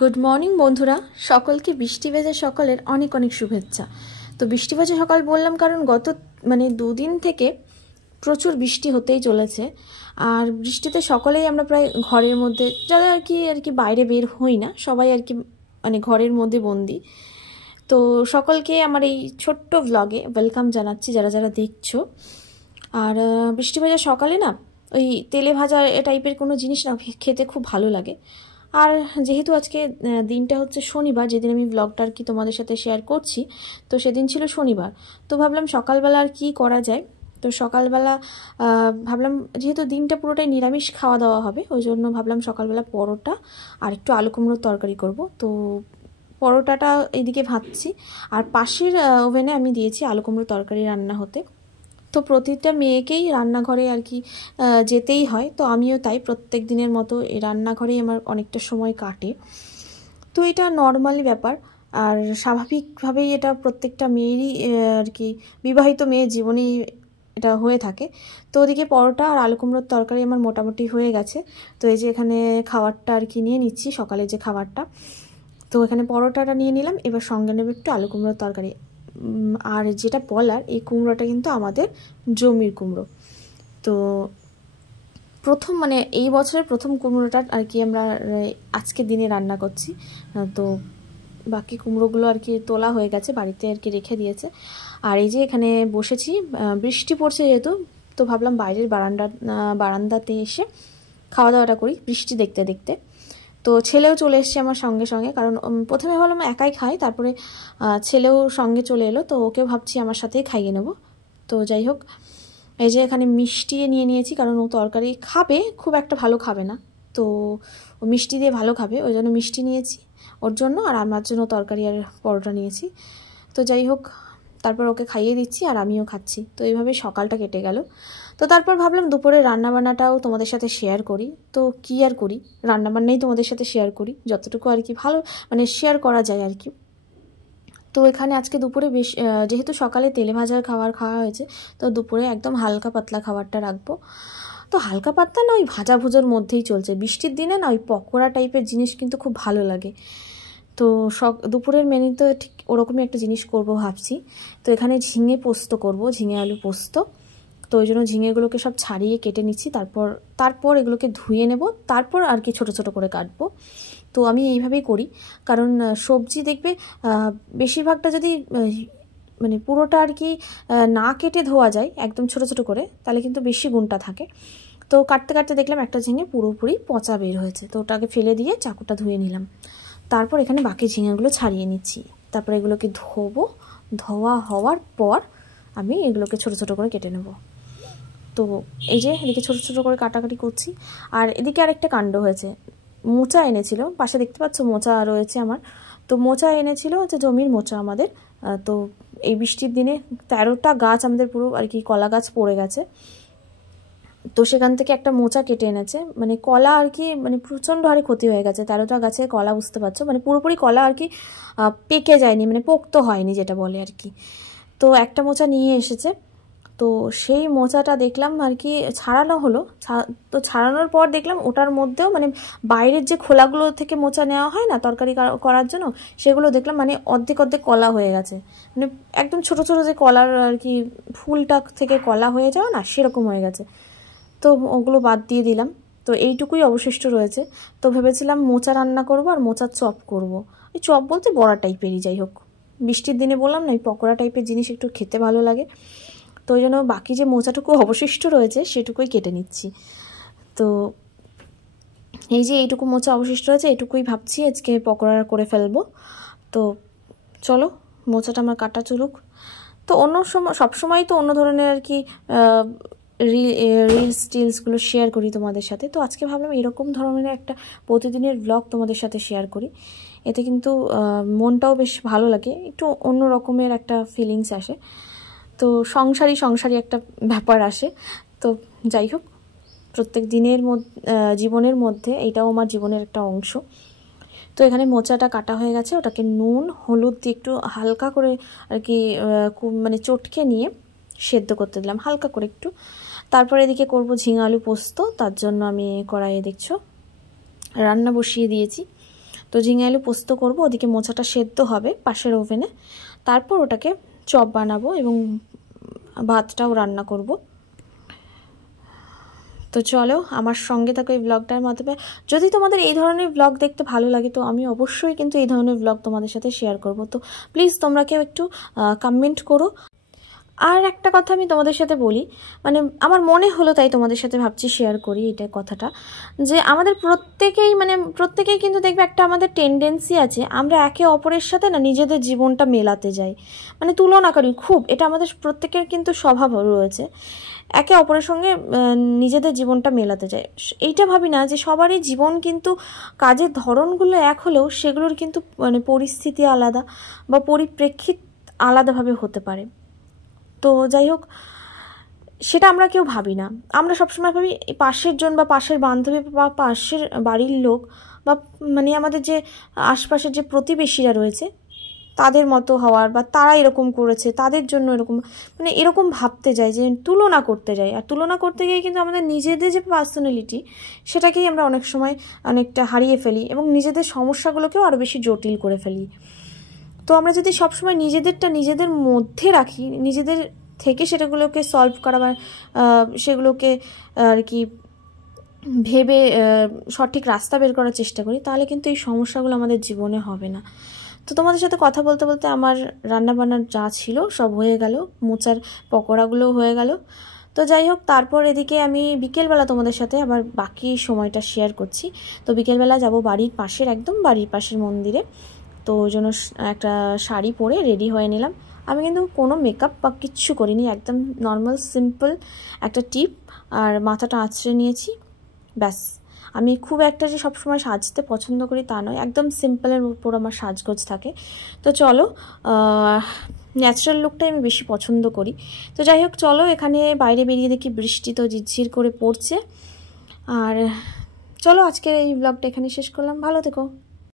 Good morning বন্ধুরা, সকলকে বৃষ্টি ভেজা সকালের অনেক অনেক শুভেচ্ছা। তো বৃষ্টি ভেজা সকাল বললাম কারণ গত দুদিন থেকে প্রচুর বৃষ্টি হতেই চলেছে। আর বৃষ্টিতে সকলেই আমরা প্রায় ঘরের মধ্যে, যারা আর কি বাইরে বের হই না, সবাই আর কি ঘরের মধ্যে বন্দি। তো সকলকে আমার এই ছোট্ট ভ্লগে ওয়েলকাম জানাচ্ছি, যারা যারা দেখছো। আর বৃষ্টি ভেজা সকালে না ওই তেলে ভাজা টাইপের কোনো জিনিস না খেতে খুব ভালো লাগে। আর যেহেতু আজকে দিনটা হচ্ছে শনিবার, যেদিন আমি ব্লগটা আর কি তোমাদের সাথে শেয়ার করছি, তো সেদিন ছিল শনিবার। তো ভাবলাম সকালবেলা আর কি করা যায়। তো সকালবেলা ভাবলাম যেহেতু দিনটা পুরোটাই নিরামিষ খাওয়া দাওয়া হবে, ওই জন্য ভাবলাম সকালবেলা পরোটা আর একটু আলু কুমড়োর তরকারি করব। তো পরোটাটা এইদিকে ভাজছি, আর পাশের ওভেনে আমি দিয়েছি আলু কুমড়োর তরকারি রান্না হতে। তো প্রতিটা মেয়েকেই রান্নাঘরে আর কি যেতেই হয়, তো আমিও তাই প্রত্যেক দিনের মতো এই রান্নাঘরেই আমার অনেকটা সময় কাটে। তো এটা নর্মালি ব্যাপার, আর স্বাভাবিকভাবেই এটা প্রত্যেকটা মেয়েরই আর কি বিবাহিত মেয়ের জীবনেই এটা হয়ে থাকে। তো ওদিকে পরোটা আর আলু কুমড়োর তরকারি আমার মোটামুটি হয়ে গেছে। তো এই যে এখানে খাবারটা আর কি নিয়ে নিচ্ছি, সকালে যে খাবারটা। তো এখানে পরোটাটা নিয়ে নিলাম, এবার সঙ্গে নেব একটু আলু কুমড়োর তরকারি। আর যেটা বলার, এই কুমড়োটা কিন্তু আমাদের জমির কুমড়ো। তো প্রথম এই বছরের প্রথম কুমড়োটা আর কি আমরা আজকের দিনে রান্না করছি। তো বাকি কুমড়োগুলো আর কি তোলা হয়ে গেছে, বাড়িতে আর কি রেখে দিয়েছে। আর এই যে এখানে বসেছি, বৃষ্টি পড়ছে যেহেতু, তো ভাবলাম বাইরের বারান্দাতে এসে খাওয়া দাওয়াটা করি বৃষ্টি দেখতে দেখতে। তো ছেলেও চলে এসছে আমার সঙ্গে সঙ্গে, কারণ প্রথমে ভাবলাম একাই খাই, তারপরে ছেলেও সঙ্গে চলে এলো, তো ওকেও ভাবছি আমার সাথেই খাইয়ে নেব। তো যাই হোক, এই যে এখানে মিষ্টি নিয়ে নিয়েছি, কারণ ও তরকারি খাবে, খুব একটা ভালো খাবে না, তো ও মিষ্টি দিয়ে ভালো খাবে, ওই জন্য মিষ্টি নিয়েছি ওর জন্য, আর আমার জন্য তরকারি আর পরোটা নিয়েছি। তো যাই হোক, তারপর ওকে খাইয়ে দিচ্ছি আর আমিও খাচ্ছি। তো এইভাবে সকালটা কেটে গেল। তো তারপর ভাবলাম দুপুরে রান্নাবান্নাটাও তোমাদের সাথে শেয়ার করি। তো কী আর করি, রান্নাবান্নাই তোমাদের সাথে শেয়ার করি, যতটুকু আর কি ভালো শেয়ার করা যায় আর কি। তো এখানে আজকে দুপুরে যেহেতু সকালে তেলে ভাজার খাবার খাওয়া হয়েছে, তো দুপুরে একদম হালকা পাতলা খাবারটা রাখবো। তো হালকা পাতলা না, ওই ভাজা ভুজোর মধ্যেই চলছে। বৃষ্টির দিনে না ওই পকোড়া টাইপের জিনিস কিন্তু খুব ভালো লাগে। তো দুপুরের মেনুতে ঠিক ওরকমই একটা জিনিস করব ভাবছি। তো এখানে ঝিঙে পোস্ত করব, ঝিঙে আলু পোস্ত। তো ওই জন্য ঝিঙেগুলোকে সব ছাড়িয়ে কেটে নিচ্ছি, তারপর এগুলোকে ধুয়ে নেব, তারপর আর কি ছোট ছোট করে কাটবো। তো আমি এইভাবেই করি, কারণ সবজি দেখবে বেশিরভাগটা যদি পুরোটা আর কি না কেটে ধোয়া যায় একদম ছোট ছোট করে, তাহলে কিন্তু বেশি গুণটা থাকে। তো কাটতে কাটতে দেখলাম একটা ঝিঙে পুরোপুরি পচা বের হয়েছে, তো ওটাকে ফেলে দিয়ে চাকুটা ধুয়ে নিলাম। তারপর এখানে বাকি ঝিঙেগুলো ছাড়িয়ে নিচ্ছি, তারপর এগুলোকে ধোবো। ধোয়া হওয়ার পর আমি এগুলোকে ছোট ছোট করে কেটে নেব। তো এই যে এদিকে ছোট ছোট করে কাটাকাটি করছি। আর এদিকে আরেকটা কাণ্ড হয়েছে, মোচা এনেছিল, পাশে দেখতে পাচ্ছ মোচা রয়েছে আমার। তো মোচা এনেছিল হচ্ছে জমির মোচা আমাদের। তো এই বৃষ্টির দিনে 13টা গাছ আমাদের পুরো আর কি কলা গাছ পড়ে গেছে। তো সেখান থেকে একটা মোচা কেটে এনেছে, কলা আর কি প্রচণ্ড হারে ক্ষতি হয়ে গেছে। 13টা গাছে কলা, বুঝতে পারছো, পুরোপুরি কলা আর কি পেকে যায়নি, পোক্ত হয়নি যেটা বলে আর কি। তো একটা মোচা নিয়ে এসেছে, তো সেই মোচাটা দেখলাম আর কি ছাড়ানো হলো। তো ছাড়ানোর পর দেখলাম ওটার মধ্যেও বাইরের যে খোলাগুলো থেকে মোচা নেওয়া হয় না তরকারি করার জন্য, সেগুলো দেখলাম অর্ধেক অর্ধেক কলা হয়ে গেছে। একদম ছোট ছোট যে কলার আর কি ফুলটা থেকে কলা হয়ে যাওয়া না, সেরকম হয়ে গেছে। তো ওগুলো বাদ দিয়ে দিলাম। তো এইটুকুই অবশিষ্ট রয়েছে। তো ভেবেছিলাম মোচা রান্না করব আর মোচার চপ করব। এই চপ বলতে বড়া টাইপেরই, যাই হোক বৃষ্টির দিনে বললাম না এই পকোড়া টাইপের জিনিস একটু খেতে ভালো লাগে। তো ওই জন্য বাকি যে মোচাটুকু অবশিষ্ট রয়েছে সেটুকুই কেটে নিচ্ছি। তো এই যে এইটুকু মোচা অবশিষ্ট রয়েছে, এটুকুই ভাবছি আজকে পকোড়া করে ফেলবো। তো চলো মোচাটা আমার কাটা চলুক। তো অন্য সময় সবসময় তো অন্য ধরনের আর কি রিলস টিলসগুলো শেয়ার করি তোমাদের সাথে। তো আজকে ভাবলাম এরকম ধরনের একটা প্রতিদিনের ব্লগ তোমাদের সাথে শেয়ার করি, এতে কিন্তু মনটাও বেশ ভালো লাগে, একটু অন্য রকমের একটা ফিলিংস আসে। তো সংসারী একটা ব্যাপার আসে। তো যাই হোক, প্রত্যেক দিনের জীবনের মধ্যে এইটাও আমার জীবনের একটা অংশ। তো এখানে মোচাটা কাটা হয়ে গেছে, ওটাকে নুন হলুদ দিয়ে একটু হালকা করে আর কি চটকে নিয়ে সেদ্ধ করতে দিলাম হালকা করে একটু। তারপরে এদিকে করব ঝিঙে আলু পোস্ত, তার জন্য আমি কড়াইয়ে দেখছো রান্না বসিয়ে দিয়েছি। তো ঝিঙে আলু পোস্ত করব, ওদিকে মোচাটা সেদ্ধ হবে পাশের ওভেনে, তারপর ওটাকে চপ বানাবো এবং ভাতটাও রান্না করব। তো চলো আমার সঙ্গে থাকো এই ব্লগটার মাধ্যমে। যদি তোমাদের এই ধরনের ব্লগ দেখতে ভালো লাগে তো আমি অবশ্যই কিন্তু এই ধরনের ব্লগ তোমাদের সাথে শেয়ার করব। তো প্লিজ তোমরা কেউ একটু কমেন্ট করো। আর একটা কথা আমি তোমাদের সাথে বলি, মানে আমার মনে হলো তাই তোমাদের সাথে ভাবছি শেয়ার করি এটা কথাটা, যে আমাদের প্রত্যেকেই কিন্তু দেখবে একটা আমাদের টেন্ডেন্সি আছে, আমরা একে অপরের সাথে না নিজেদের জীবনটা মেলাতে যাই, মানে তুলনা করি খুব। এটা আমাদের প্রত্যেকের কিন্তু স্বভাব রয়েছে, একে অপরের সঙ্গে নিজেদের জীবনটা মেলাতে যায়। এইটা ভাবি না যে সবারই জীবন কিন্তু কাজের ধরনগুলো এক হলেও সেগুলোর কিন্তু মানে পরিস্থিতি আলাদা বা পরিপ্রেক্ষিত আলাদাভাবে হতে পারে। তো যাই হোক, সেটা আমরা কেউ ভাবি না। আমরা সবসময় ভাবি পাশের জন বা পাশের বান্ধবী বা পাশের বাড়ির লোক বা মানে আমাদের যে আশপাশের যে প্রতিবেশীরা রয়েছে তাদের মতো হওয়ার, বা তারা এরকম করেছে তাদের জন্য এরকম, মানে এরকম ভাবতে যাই, যে তুলনা করতে যাই। আর তুলনা করতে গিয়ে কিন্তু আমাদের নিজেদের যে পার্সোনালিটি সেটাকেই আমরা অনেক সময় অনেকটা হারিয়ে ফেলি এবং নিজেদের সমস্যাগুলোকেও আরও বেশি জটিল করে ফেলি। তো আমরা যদি সবসময় নিজেদেরটা নিজেদের মধ্যে রাখি, নিজেদের থেকে সেটাগুলোকে সলভ করা বা সেগুলোকে আর কি ভেবে সঠিক রাস্তা বের করার চেষ্টা করি, তাহলে কিন্তু এই সমস্যাগুলো আমাদের জীবনে হবে না। তো তোমাদের সাথে কথা বলতে বলতে আমার রান্নাবান্নার যা ছিল সব হয়ে গেল, মোচার পকোড়াগুলো হয়ে গেল। তো যাই হোক, তারপর এদিকে আমি বিকেলবেলা তোমাদের সাথে আবার বাকি সময়টা শেয়ার করছি। তো বিকেলবেলা যাব একদম বাড়ির পাশের মন্দিরে। তো ওই জন্য একটা শাড়ি পরে রেডি হয়ে নিলাম। আমি কিন্তু কোনো মেকআপ বা কিচ্ছু করিনি, একদম নর্মাল সিম্পল একটা টিপ আর মাথাটা আঁচড়ে নিয়েছি, ব্যাস। আমি খুব একটা যে সবসময় সাজতে পছন্দ করি তা নয়, একদম সিম্পলের উপর আমার সাজগোজ থাকে। তো চলো, ন্যাচারাল লুকটাই আমি বেশি পছন্দ করি। তো যাই হোক, চলো এখানে বাইরে বেরিয়ে দেখি বৃষ্টি তো ঝিরঝির করে পড়ছে। আর চলো আজকের এই ব্লগটা এখানে শেষ করলাম, ভালো থেকো।